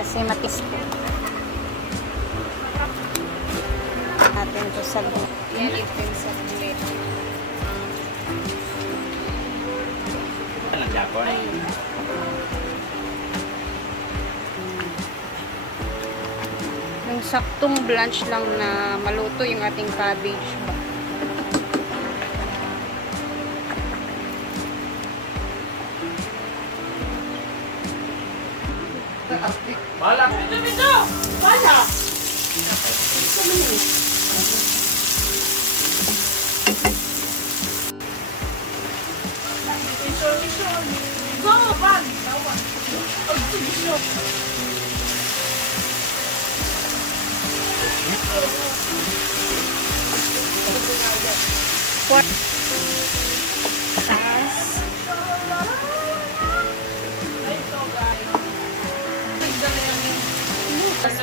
Kasi matis po. Natin ito sa gulay. Yan ito sa gulay. Ano Japon? Yung saktong blanch lang na maluto yung ating cabbage. Balak! Ito! Balak! Go! Run!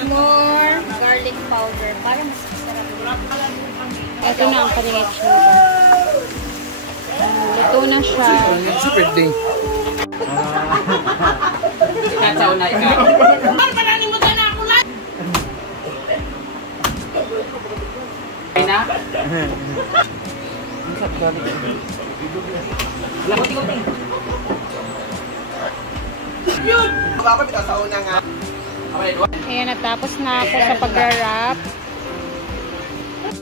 More garlic powder para mas masarap. Ito na ang kanilang itsura. Luto na siya. Super day. Ikaw na ikaw. Marananin mo na ako lang! Ay na? Lakot-ikot. Yun! Bakit ito sa una nga? Ayan, natapos na ako sa pag-wrap.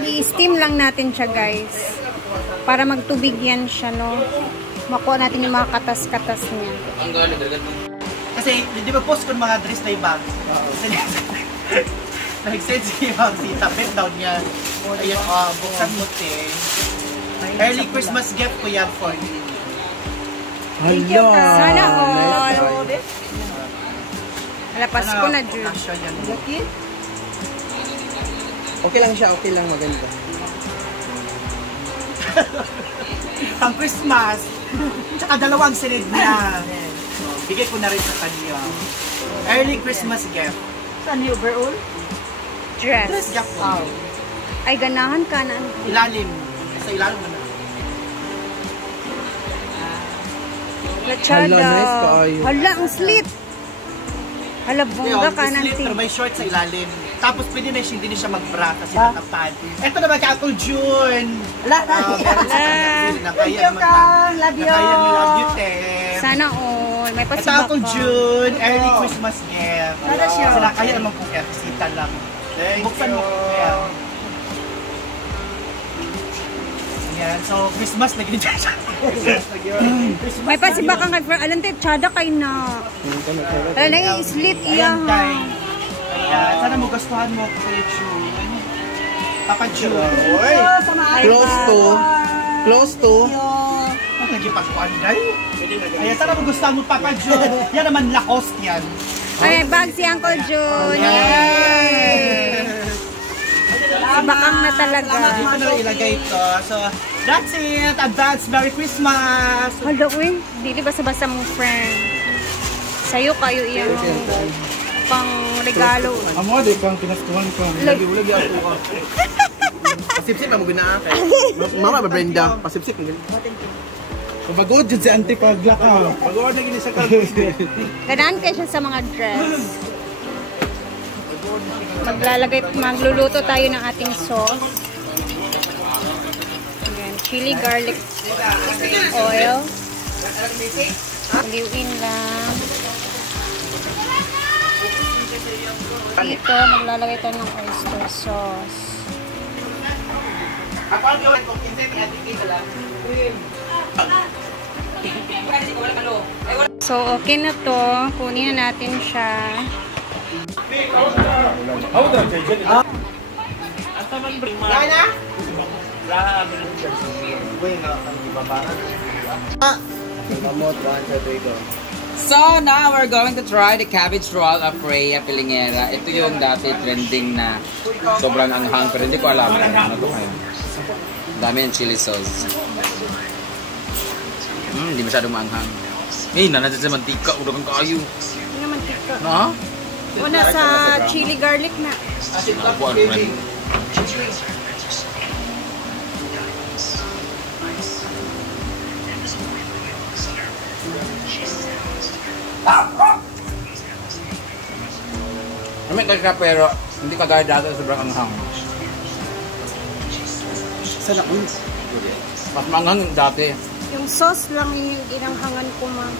I-steam lang natin siya, guys. Para magtubig yan siya, no? Makuha natin yung mga katas-katas niya. Ang gano'n, dagat mo. Kasi, di ba post ko mga dress na bags? Nag-send si Mamsi, tapit down niya. Ayun, buksan mo, te. Early Christmas gift ko yan for you. Thank you, sana all. Alapas ko na, Jude. Okay lang siya, okay lang, maganda. Ang Christmas, tsaka dalawang silid na. Bigay ko na rin sa kanya. Early Christmas gift. Saan yung overall? Dress. Dress gift po. Ay, ganahan ka na. Ilalim. Sa ilalim na. Lachada. Hala, nice kaayo. Hala, ang slit. Hala, bongga ka ng Pero may short sa ilalim. Tapos pwede na hindi na siya mag-bra kasi natapan. Ito naman ka Uncle June. Thank you, Kang. Love you. Love you, te. Sana all. May Ito pasibak Uncle ka. June. Early Christmas gift. Sana siya. Sila kaya naman kung kaya. Kasita lang. Buksan mo kung kaya. Yan. So, Christmas naging dyan siya. May pasibak ka nga. Alam te, tsada kay na. Alam, i-slit iya. Ayan, sana mo gustuhan mo kay June. Papa June. Close to. Ang nagipagpuan guys. Ayan, sana mo gustuhan mo Papa June. Yan naman Lacoste yan. Ay, bag si Uncle June. Yay! Bakang na talaga. Dito na ilagay ito. So, that's it. Advance Merry Christmas. Hala, uy. Dili basta-basta mong friend. Sa'yo kayo iyang pang regalo. Amo, di kang pinaskuhan ko. Lagi ako ka. Pasipsip na mo ginaan kay. Mama ba Brenda? Pasipsip na. Pagod dyan si Auntie Pagla ka. Pagod na gini sa kalbos. Ganaan kayo siya sa mga dress. Magluluto tayo ng ating sauce. Ayan, chili garlic oil. Liwin lang. Dito, maglalagay tayo ng oyster sauce. So, okay na to. Kunin na natin siya. So now we're going to try the cabbage roll of Rhea Pilingera. Ito yung dati trending na sobrang anghang pero hindi ko alam kung ano ito ngayon. Dami ng chili sauce. Hindi masyadong maanghang. Eh, nanadyan sa mantika. Udah kang kayo. mantika. No? Una sa chili garlic na. Buwan, friend. Kami talaga pero hindi kagaya dati sobrang anghang. Sana ko. Mas maanghang yung dati. Yung sauce lang yung ginanghangan ko, ma'am.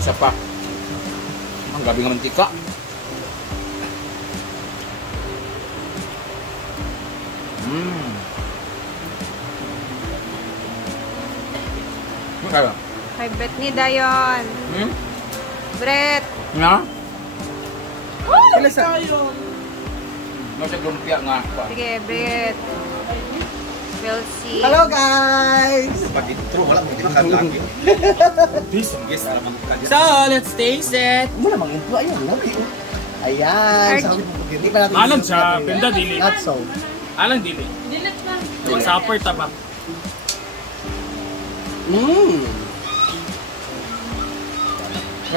Isa pa. Ang gabi ng mantika. Ano kaya? Kay Brett ni Dayon. Brett. Na? Kailan sa? Nasa lumpia nga. Sige, Brett. We'll see. Hello guys! Pag intro, wala mo, hindi makalaki. Yes, alam mo ka dyan. So, let's taste it. Mo namang intro, ayun. Lagi. Ayan. Sabi mo, hindi pa natin. Alam siya, penda dili. Not so. Alang dili. Dilit lang. Mag-supper ta ba?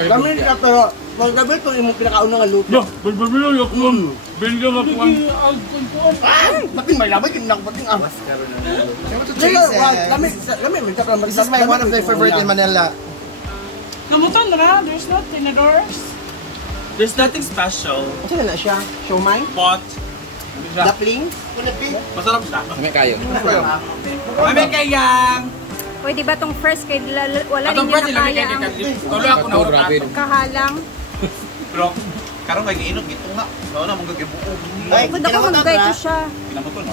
Kami ka pero, magabi ito yung pinakauna nga luto. Yo, bilbil yok mo. Bilbil yok mo. Bating may labay, kinak bating ang. Kami, This is my one of my favorite in Manila. Namutan na, there's nothing na doors. There's nothing special, Ano na siya? Siomay? but Lapling? masarap siya. Kami kayo. Kami kayang. Pwede ba tong first kay wala Atong rin first yun nila na kaya kay ang tuloy ako na Grabe. kahalang. Bro, Karon kay giinog gito nga. Mao na mong gagibuo. Ay, Pwede ako mag-guide siya. Pinamoto no.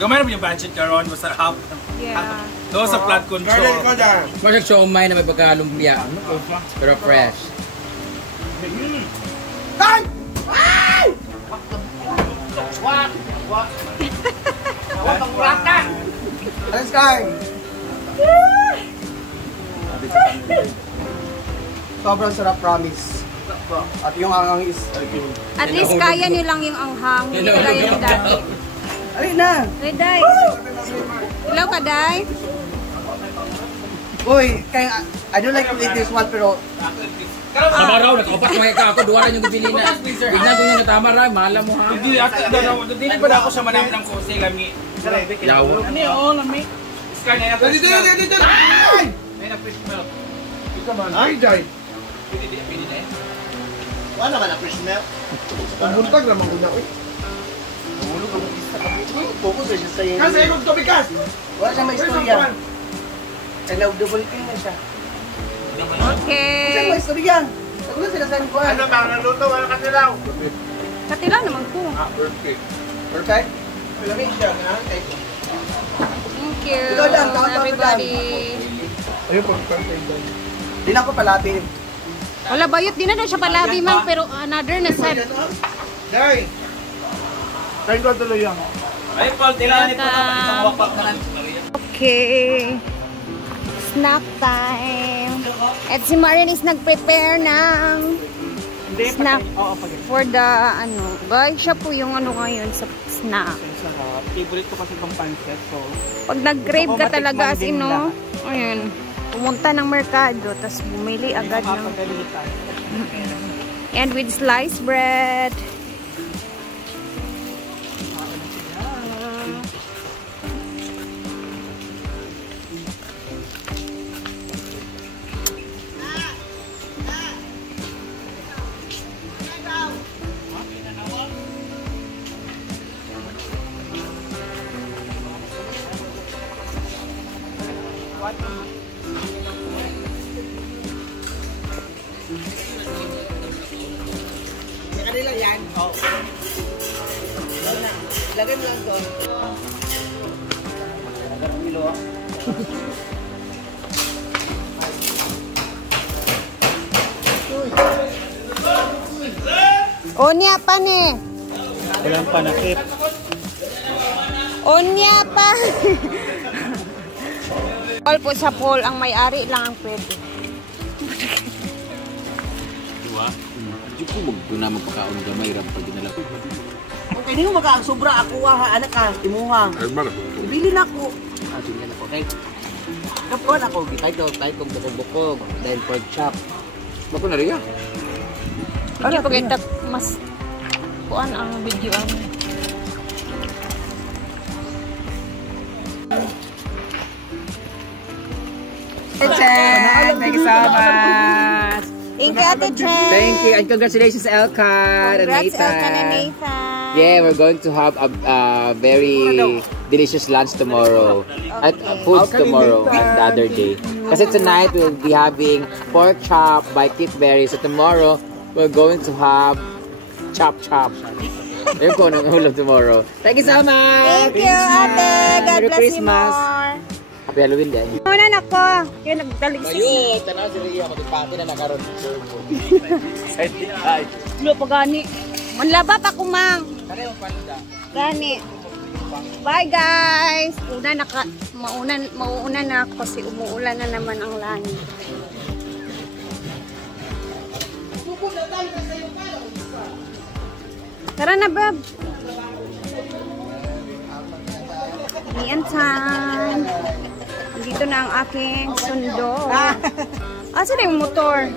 gamay na yung budget karon, masarap. Yeah. Do sa flood control. Masarap siomay na may pagkalumpia. Pero fresh. Let's go! Sobrang sarap, promise. At yung angang is... At least kaya niyo lang yung anghang. Hindi kaya ni dati. Ay na! Hey, Day. Hello ka, Day. Uy, kaya I don't like to eat this one pero... Tamaraw, nakapat mo ka ako. Duwa rin yung bibili na. Tignan ko yung tamaraw. Mahala mo ha. Hindi dili pa ako sa manam ng kose lami. Yawa. Ano yun, lami? Sky na yan. Dito! Ay! May na fish milk. Ay, Jai! Wala naman ang fish milk. Pamuntag naman ko na, uy. Mahulog ang isa kami. Focus siya sa iyo. Kasi ikot to bigas! Wala siya may istorya. Kaya double king na siya. Kasi Okay. may istorya. Ako na sila sa ko. Ano ba ang naluto? Wala ka silaw. Katila naman ko. Perfect. Perfect? Malamig siya, ha? Thank you, Ikaw lang, tawag mo everybody. Ayun po, perfect doon. Di na ako palapin. Wala bayot, di na siya palabi, ma'am. Pero another na set. Jai! Thank God tuloy yan. Ay, Paul, tilaan ito naman isang wapak na lang. Okay. Snack time. At si Marian is nag-prepare ng snack for the guys, siya po yung ngayon sa snack. Favorite ko kasi itong pancit, so... Pag nag-crave ka Ako, talaga as matikman din ino, ayun, pumunta ng merkado, tapos bumili agad ng... And with sliced bread. Kanila yan. Oo. Lagay mo lang doon. Onya pa ni. Walang panakip. Onya pa. All po sa pool, ang may-ari lang ang pwede. Hindi ko magpuna magpakaon gamay ram pag dinala. Okay, hindi mo sobra ako ha, anak ka, imuha. Ibili na ako. Sige na po, okay? Kapuan ako, tayo kong bukog-bukog, dahil pork chop. Bako na rin yan. Hindi pa kita mas kuan ang video ang. Thank you so much. Thank you, Ate Chen. Thank you and congratulations Elkan and Congrats, Nathan. Elkan and Nathan. Yeah, we're going to have a very delicious lunch tomorrow. At foods tomorrow and the other day. Kasi tonight we'll be having pork chop by Kit Berry. So tomorrow we're going to have chop. Yun ko nung ulam tomorrow. Thank you so much. Thank you, Ate. God Merry bless you Christmas. more. Happy Halloween din. Una na ko. Kaya nagdalig siya. Ayun, tanaw si Rhea. Matipati na nakaroon. Lo pa gani. Manlaba pa kumang. Gani. Bye guys. Mauuna na ako kasi umuulan na naman ang langit. Tara na, Bob. Ian time. Dito na ang aking sundo. Asa na yung motor?